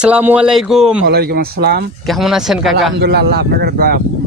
আসসালামু আলাইকুম। ওয়ালাইকুম আসসালাম। কেমন আছেন কাকা? আলহামদুলিল্লাহ আল্লাহ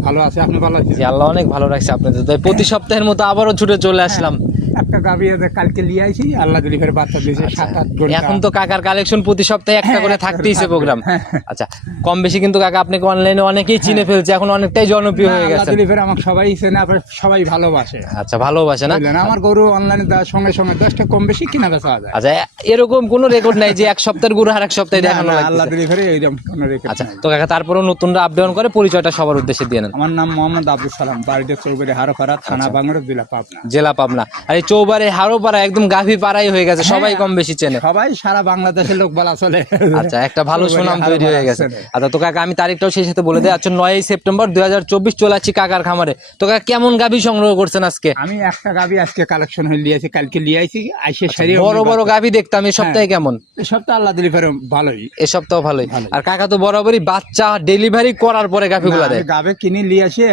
ভালো আছে আপনি ভালো আছেন? আল্লাহ অনেক ভালো রাখছে আপনাদের প্রতি সপ্তাহের মতো আবারও ছুটে চলে আসলাম। একটা গাবি কালকে আইছি আল্লাহ দিলি বাচ্চা দিয়েছে সাত আট ঘণ্টা। এখন তো কাকার কালেকশন প্রতি সপ্তাহে একটা করে হ্যাঁ, থাকতেইছে প্রোগ্রাম হ্যাঁ। আচ্ছা কম বেশি কিন্তু কাকা আপনাকে অনলাইনে অনেকেই চিনে ফেলছে এখন অনেকটাই জনপ্রিয় হয়ে গেছে দিলি আমাকে সবাই চেনে আবার সবাই ভালোবাসে। আচ্ছা ভালোবাসে না? আমার গরু অনলাইনে দেওয়ার সঙ্গে সঙ্গে দশটা কম বেশি কিনা বেচা যায়। আচ্ছা এরকম কোনো রেকর্ড নাই যে এক সপ্তাহের গুরু আর এক সপ্তাহে দেখানো। আল্লাহ দিলি ফেরে এইরকম কোনো রেখে আচ্ছা তো কাকা তারপরেও নতুনরা আপ ডাউন করে পরিচয়টা সবার উদ্দেশ্যে দিয়ে নেন। আমার নাম মোহাম্মদ আব্দুল সালাম বাড়িতে চৌবেরি হারোপাড়া থানা আচ্ছা। বাংলা জেলা পাবনা। জেলা পাবনা। আর চৌবারে হারোপাড়া একদম গাভী পাড়াই হয়ে গেছে সবাই হ্যাঁ। কম বেশি চেনে। সবাই সারা বাংলাদেশের লোক বলা চলে। আচ্ছা একটা ভালো সুনাম তৈরি হয়ে গেছে। আচ্ছা তো কাকা আমি তারিখটাও সেই সাথে বলে দিই আচ্ছা নয়ই সেপ্টেম্বর দুই হাজার চব্বিশ চলে আসছি কাকার খামারে। তো কাকা কেমন গাভী সংগ্রহ করছেন আজকে? আমি একটা গাভী আজকে কালেকশন হয়ে লিয়েছি কালকে লিয়ে আইছি আইসে সারিয়ে বড় বড় গাভী দেখতাম এই সপ্তাহে কেমন? এই সপ্তাহ আল্লাহ দিলি ফের ভালোই। এ সপ্তাহ ভালোই। আর কাকা তো বরাবরই বাচ্চা ডেলিভারি করার পরে গাভীগুলা না, আমি দেয়। গাবে কিনে নিয়ে আসে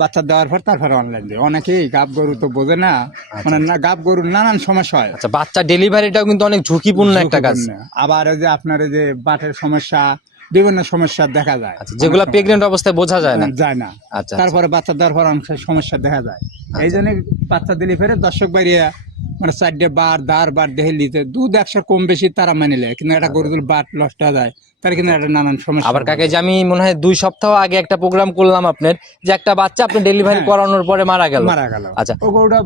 বাচ্চা দেওয়ার পর তারপরে অনলাইন দিয়ে। অনেকেই গাব গরু তো বোঝে না। মানে না গাব গরুর নানান সমস্যা হয়। আচ্ছা বাচ্চা ডেলিভারিটাও কিন্তু অনেক ঝুঁকিপূর্ণ একটা কাজ। আবার এই যে আপনার যে বাটের সমস্যা বিভিন্ন সমস্যা দেখা যায়। যেগুলো প্রেগনেন্ট অবস্থায় বোঝা যায় না। যায় না। আচ্ছা তারপরে বাচ্চা দেওয়ার পর অনেক সমস্যা দেখা যায়। এই জন্য বাচ্চা দিলে ফেরে দর্শক বাইরে মানে চারটে বার দার বার দেখে লিতে দুধ একশো কম বেশি তারা মেনে নেয়। কিন্তু একটা গরু বাট নষ্ট হয়ে যায়। তার কিন্তু একটা নানান সমস্যা আবার কাকে যে আমি মনে হয় দুই সপ্তাহ আগে একটা প্রোগ্রাম করলাম আপনার যে একটা বাচ্চা আপনি ডেলিভারি হ্যাঁ। করানোর পরে মারা গেল। মারা গেল। আচ্ছা।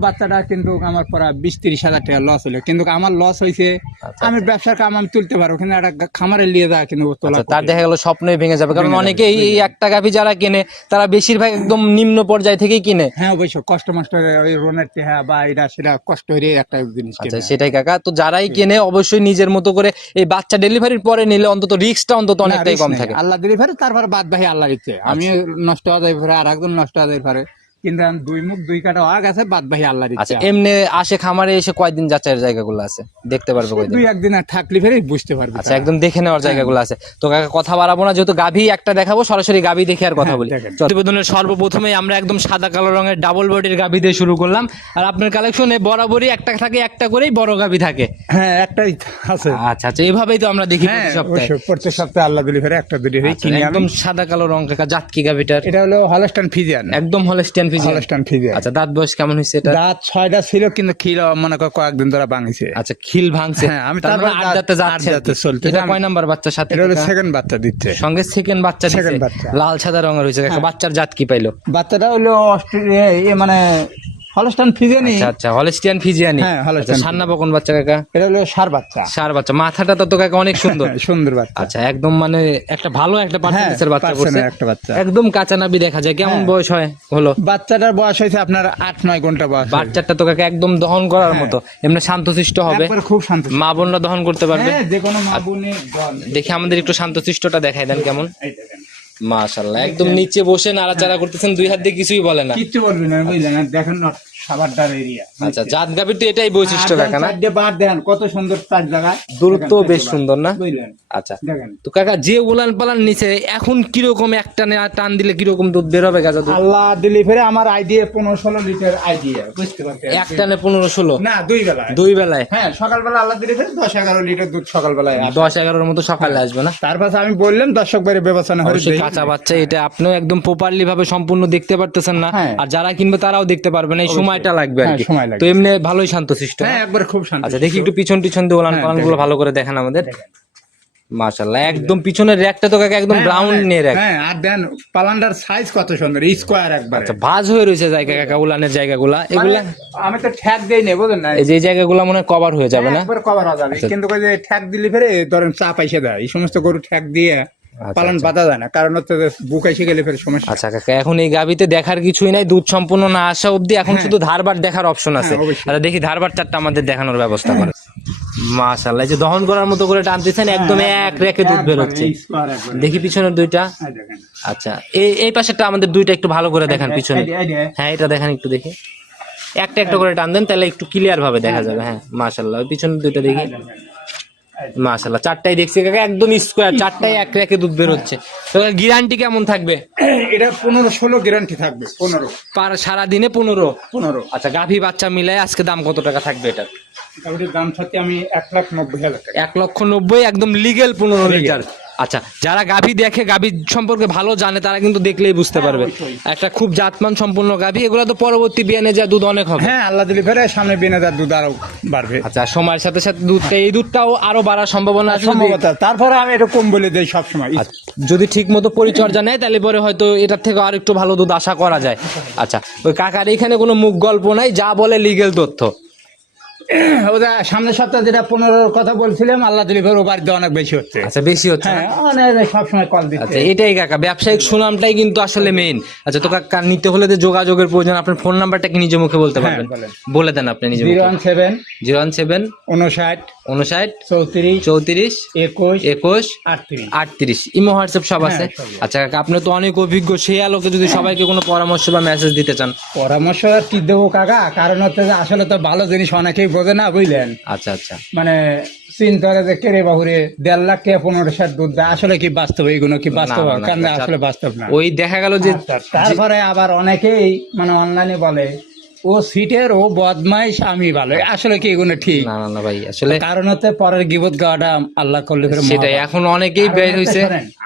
বাচ্চাটা কিন্তু আমার বিশ তিরিশ হাজার টাকা লস হলো। কিন্তু আমার লস হয়েছে আচ্ছা, আমি ব্যবসার কাম আমি তুলতে পারব কিন্তু একটা খামারে নিয়ে যায় কিন্তু আচ্ছা, তার দেখা গেল স্বপ্নই ভেঙে যাবে। কারণ অনেকেই এই একটা গাভী যারা কেনে তারা বেশিরভাগ একদম নিম্ন পর্যায় থেকেই কিনে। হ্যাঁ অবশ্য কষ্ট মষ্ট ওই রোনের টেহা বা এটা সেটা কষ্ট হয়ে একটা জিনিস আচ্ছা সেটাই কাকা। তো যারাই কেনে অবশ্যই নিজের মতো করে এই বাচ্চা ডেলিভারির পরে নিলে অন্তত অন্তত অনেকটাই কম থাকে। আল্লাহ দিলে পারে তারপর বাদ ভাই আল্লাহ দিচ্ছে। আমি নষ্ট হওয়া যাই পারে আর একজন নষ্ট হওয়া যাই পারে কিন্তু দুই মুখ দুই কাটা আগ আছে বাদ ভাই আল্লাহর আচ্ছা এমনি আসে খামারে এসে কয়দিন যাচাইয়ের জায়গাগুলো আছে? দেখতে পারবে কয়দিন? দুই একদিন আর থাকলে ফেরে বুঝতে পারবি আচ্ছা একদম দেখে নেওয়ার জায়গাগুলো আছে। তো কাকা কথা বাড়াবো না যেহেতু গাভী একটা দেখাবো সরাসরি গাভী দেখে আর কথা হ্যাঁ, বলি। প্রতিবেদনের সর্বপ্রথমে আমরা একদম সাদা কালো রঙের ডাবল বডির গাভী দিয়ে শুরু করলাম। আর আপনার কালেকশনে বরাবরই একটা থাকে একটা করেই বড় গাভী থাকে। হ্যাঁ একটাই আছে। আচ্ছা আচ্ছা এভাবেই তো আমরা দেখি হ্যাঁ প্রতি সপ্তাহে। অবশ্যই, প্রত্যেক সপ্তাহে আল্লাহ দিলে ফেরে একটা দুটি আচ্ছা, একদম সাদা কালো রং কাকা জাত কি গাভীটার। এটা হলো হলস্টান ফিজিয়ান একদম হলস্টিয়ান ফিজিয়ান হলস্টান ফিজিয়ান আচ্ছা দাঁত বয়স কেমন হয়েছে এটা? দাঁত ছয়টা ছিল কিন্তু খিল মনে কর কয়েকদিন ধরে ভাঙিছে। আচ্ছা খিল ভাঙছে। হ্যাঁ, আমি তার তারপরে আট দাঁতে যাচ্ছে দাঁতে কি। এটা কয় নাম্বার বাচ্চা সাথে এটা সেকেন্ড বাচ্চা দিচ্ছে। সঙ্গে সেকেন্ড বাচ্চা সেকেন্ড বাচ্চা। হ্যাঁ। লাল সাদা রঙের হয়েছে। বাচ্চার জাত কি পাইলো? বাচ্চাটা হলো অস্ট্রেলিয়া মানে হলস্টান ফিজিয়ানি? আচ্ছা আচ্ছা হলস্টিয়ান ফিজিয়ানি। হ্যাঁ, আচ্ছা সান্না বকন বাচ্চা কাকা। এটা হলো সার বাচ্চা। সার বাচ্চা। মাথাটা তো কাকা অনেক সুন্দর। হ্যাঁ, সুন্দর বাচ্চা। আচ্ছা একদম মানে একটা ভালো একটা পার্সেন্টেজের হ্যাঁ, বাচ্চা করছে। একটা বাচ্চা। একদম কাঁচা নাবি দেখা যায়। কেমন হ্যাঁ। বয়স হয় হলো বাচ্চাটার বয়স হয়েছে আপনার আট নয় ঘণ্টা বয়স বাচ্চাটা তো কাকা একদম দহন করার মতো। এমনি শান্তশিষ্ট হবে। খুব শান্ত মা বোনরা দহন করতে পারবে। হ্যাঁ যে কোনো মা বোনে দেখি আমাদের একটু শান্তশিষ্টটা দেখাই দেন কেমন। এই দেখেন। মাশাল্লাহ একদম নিচে বসে নাড়াচাড়া করতেছেন দুই হাত দিয়ে কিছুই বলে না। কিচ্ছু বলবে না বুঝলেন? দেখেন না সাবারদার এরিয়া আচ্ছা জাত তো এটাই বৈশিষ্ট্য কাকা না বার দেখেন কত সুন্দর চার জায়গায়। দূরত্ব বেশ সুন্দর না? বুঝলেন? আচ্ছা। দেখেন। তো কাকা যে উলান পালান নিচে এখন কীরকম এক টানে দিলে কীরকম দুধ বেরোবে গাজা দুধ? আল্লাহ দিলি ফেরে আমার আইডিয়া পনেরো ষোলো লিটার আইডিয়া বুঝতে পারছেন? এক টানে পনেরো ষোলো? না দুই বেলায়। দুই বেলায়? হ্যাঁ সকালবেলা আল্লাহ দিলি ফেরে দশ এগারো লিটার দুধ সকালবেলায় আসে। দশ এগারোর মতো সকালে আসবে না? তার পাশে আমি বললাম দর্শক বাড়ি বিবেচনা অবশ্যই কাঁচা বাচ্চা এটা আপনিও একদম প্রপারলি ভাবে সম্পূর্ণ দেখতে পারতেছেন না। হ্যাঁ। আর যারা কিনবে তারাও দেখতে পারবে না এই সময়টা লাগবে আর হ্যাঁ, কি তো এমনি ভালোই শান্তশিষ্ট হ্যাঁ একবার খুব শান্ত আচ্ছা দেখি একটু পিছন টিছন দিয়ে ওলান হ্যাঁ, পালানগুলো ভালো করে দেখান আমাদের। মাশাল্লাহ একদম পিছনের র্যাকটা তো কাকা একদম ব্রাউন নিয়ে র্যাক। হ্যাঁ আর দেন পালান্ডার সাইজ কত সুন্দর স্কোয়ার একবার। আচ্ছা ভাজ হয়ে রয়েছে জায়গা কাকা উলানের জায়গাগুলা। এগুলা আমি তো ঠ্যাক দেই নেই বুঝলেন না? এই যে জায়গাগুলো মনে কভার হয়ে যাবে না? একবার কভার হয়ে যাবে। কিন্তু ওই যে ঠ্যাক দিলে ফেরে ধরেন চাপ এসে দেয়। এই সমস্ত গরু ঠ্যাক দিয়ে পালন বাধা যায় না কারণ হচ্ছে বুক এসে গেলে ফের সমস্যা। আচ্ছা কাকা এখন এই গাবিতে দেখার কিছুই নাই দুধ সম্পূর্ণ না আসা অবধি এখন শুধু ধারবার দেখার অপশন আছে। হ্যাঁ, অবশ্যই। আচ্ছা দেখি ধারবার চারটা আমাদের দেখানোর ব্যবস্থা করে। মাশাল্লাহ যে দহন করার মতো করে টানতেছেন একদম এক রেখে দুধ স্কোয়ার একবার। দেখি পিছনের দুইটা। হ্যাঁ, আচ্ছা এই এই পাশেরটা আমাদের দুইটা একটু ভালো করে দেখান পিছনে। হ্যাঁ এটা দেখান একটু দেখি। একটা একটা করে টান দেন তাহলে একটু ক্লিয়ার ভাবে দেখা যাবে। হ্যাঁ। মাশাল্লাহ ওই পিছনের দুইটা দেখি। মাশাল্লাহ চারটাই দেখছি কাকা একদম স্কোয়ার চারটাই এক রেখে দুধ বেরোচ্ছে তো গ্যারান্টি কেমন থাকবে? এটা পনেরো ষোলো গ্যারান্টি থাকবে পনেরো। পার সারা দিনে পনেরো? পনেরো। আচ্ছা গাভী বাচ্চা মিলায় আজকে দাম কত টাকা থাকবে এটা তাহলে দাম সাথে আমি এক লাখ নব্বই হাজার এক লক্ষ নব্বই একদম লিগেল পনেরো লিটার। আচ্ছা যারা গাভী দেখে গাভী সম্পর্কে ভালো জানে তারা কিন্তু দেখলেই বুঝতে পারবে। একটা খুব জাতমান সম্পূর্ণ গাভী এগুলো তো পরবর্তী বিয়ানে যা দুধ অনেক হবে। হ্যাঁ আল্লাহ দিলি ফেরে সামনে বিনে তার দুধ আরও বাড়বে। আচ্ছা সময়ের সাথে সাথে দুধটা এই দুধটাও আরও বাড়ার সম্ভাবনা আছে সম্ভবত। তারপরে আমি এটা কম বলে দেই সবসময়। আচ্ছা, যদি ঠিক মতো পরিচর্যা নেয় তাহলে পরে হয়তো এটার থেকে আর একটু ভালো দুধ আশা করা যায়। আচ্ছা ওই কাকার এখানে কোনো মুখ গল্প নাই যা বলে লিগেল তথ্য। ওটা সামনের সপ্তাহে যেটা পনেরোর কথা বলছিলাম আল্লাহ দিলি ফের ও বাড়িতে অনেক বেশি হচ্ছে। আচ্ছা বেশি হচ্ছে হ্যাঁ অনেক সবসময় কল আচ্ছা দিচ্ছে এটাই কাকা ব্যবসায়িক সুনামটাই কিন্তু আসলে মেইন আচ্ছা তো কাকা নিতে হলে যে যোগাযোগের প্রয়োজন আপনার ফোন নাম্বারটা কি নিজে মুখে বলতে হ্যাঁ, পারবেন? বলে দেন আপনি নিজে zero one seven zero one seven উনষাট উনষাট চৌত্রিশ চৌত্রিশ একুশ একুশ আটত্রিশ। আটত্রিশ। ইমো হোয়াটসঅ্যাপ সব আছে? হ্যাঁ, আচ্ছা কাকা আপনি তো অনেক অভিজ্ঞ সেই আলোকে যদি সবাইকে কোনো পরামর্শ বা মেসেজ দিতে চান। পরামর্শ আর কি দেবো কাকা? কারণ হচ্ছে যে আসলে তো ভালো জিনিস অনেকেই বোঝে না বুঝলেন? আচ্ছা আচ্ছা। মানে চিন্তা যে বাহুরে দেড় লাখ টাকা পনেরো ষাট দুধ দেয় আসলে কি বাস্তব এইগুলো কি বাস্তব? কারণ আসলে বাস্তব না। ওই দেখা গেল যে আচ্ছা, তারপরে আবার অনেকেই মানে অনলাইনে বলে ও সিটের ও বদমাইশ আমি ভালো। আসলে কি এগুলো ঠিক? না না ভাই আসলে কারণ হচ্ছে পরের গিবত গাওয়াটা আল্লাহ করলে সেটাই এখন অনেকেই বের হয়েছে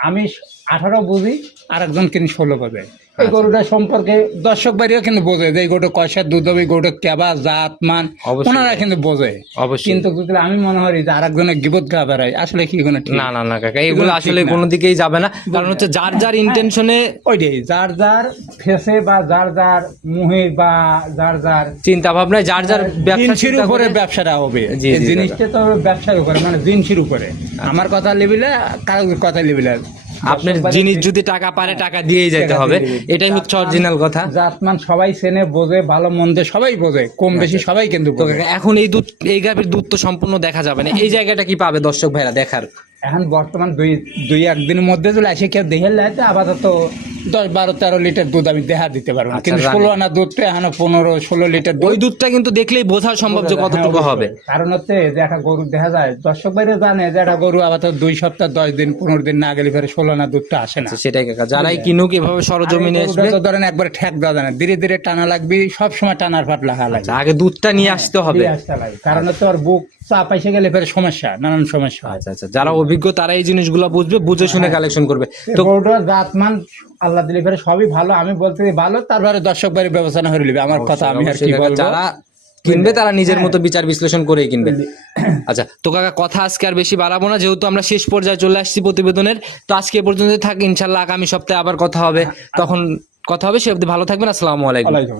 আমি আঠারো বুঝি আর একজন কিন্তু ষোলো বোঝে এই গরুটা সম্পর্কে দর্শক বাড়িও কিন্তু বোঝে যে এই গরুটা কয়সার দুধ হবে গরুটা কেবা জাত মান। ওনারা কিন্তু বোঝে। অবশ্যই। কিন্তু আমি মনে করি যে আর একজনের গিবত গা বেড়ায়। আসলে কি কোনো না না না কাকা এগুলো আসলে। কোনো দিকেই যাবে না। কারণ হচ্ছে যার যার ইন্টেনশনে ওইটাই। যার যার ফেসে বা যার যার মুহে বা যার যার চিন্তা ভাবনায় যার যার ব্যবসা জিনিসের উপরে করে- ব্যবসাটা হবে। জিনিসটা তো ব্যবসার উপরে মানে জিনিসের উপরে। আমার কথা লিবিলে কারোর কথা লিবিলে আপনার জিনিস যদি টাকা পারে টাকা দিয়েই যেতে হবে। এটাই হচ্ছে অরিজিনাল কথা। জাতমান সবাই চেনে বোঝে ভালো মন্দে সবাই বোঝে কম বেশি সবাই কিন্তু এখন এই দুধ এই গাভীর দুধ তো সম্পূর্ণ দেখা যাবে না। এই জায়গাটা কি পাবে দর্শক ভাইরা দেখার? এখন বর্তমান দুই দুই একদিনের মধ্যে যদি আসে কেউ দেখে লাইতে আপাতত দশ বারো তেরো লিটার দুধ আমি দেখা দিতে পারব। আচ্ছা, কিন্তু ষোলো আনা দুধটা এখন পনেরো ষোলো লিটার ওই দুধটা কিন্তু দেখলেই বোঝা সম্ভব যে কতটুকু হ্যাঁ, হবে। কারণ হচ্ছে যে একটা গরু দেখা যায় দর্শক বাইরে জানে যে একটা গরু আবার দুই সপ্তাহ দশ দিন পনেরো দিন না গেলে ফেরে ষোলো না দুধটা আসে না। আচ্ছা, সেটাই কাকা। যারাই কিনুক এভাবে সরজমিনে আসবে। তো ধরেন একবার ঠেক দেওয়া যায় না। ধীরে ধীরে টানা লাগবে সব সময় টানার ফাট লাগা লাগবে। আচ্ছা, আগে দুধটা নিয়ে আসতে হবে। আসতে লাগে। কারণ হচ্ছে ওর বুক চাপ এসে গেলে ফেরে সমস্যা নানান সমস্যা আচ্ছা আচ্ছা যারা অভিজ্ঞ তারা এই জিনিসগুলো বুঝবে বুঝে শুনে কালেকশন করবে। তো গরুটার আল্লাহ দিলে ফেরে সবই ভালো আমি বলতে ভালো তারপরে দর্শক বাড়ি ব্যবস্থা করে নিবে। আমার কথা আমি আর কি যারা কিনবে তারা নিজের হ্যাঁ। মতো বিচার বিশ্লেষণ করেই কিনবে। আচ্ছা তো কাকা কথা আজকে আর বেশি বাড়াবো না যেহেতু আমরা শেষ পর্যায়ে চলে আসছি প্রতিবেদনের তো আজকে পর্যন্ত থাক ইনশাল্লাহ আগামী সপ্তাহে আবার কথা হবে। তখন কথা হবে সে ভালো থাকবেন আসসালামু আলাইকুম।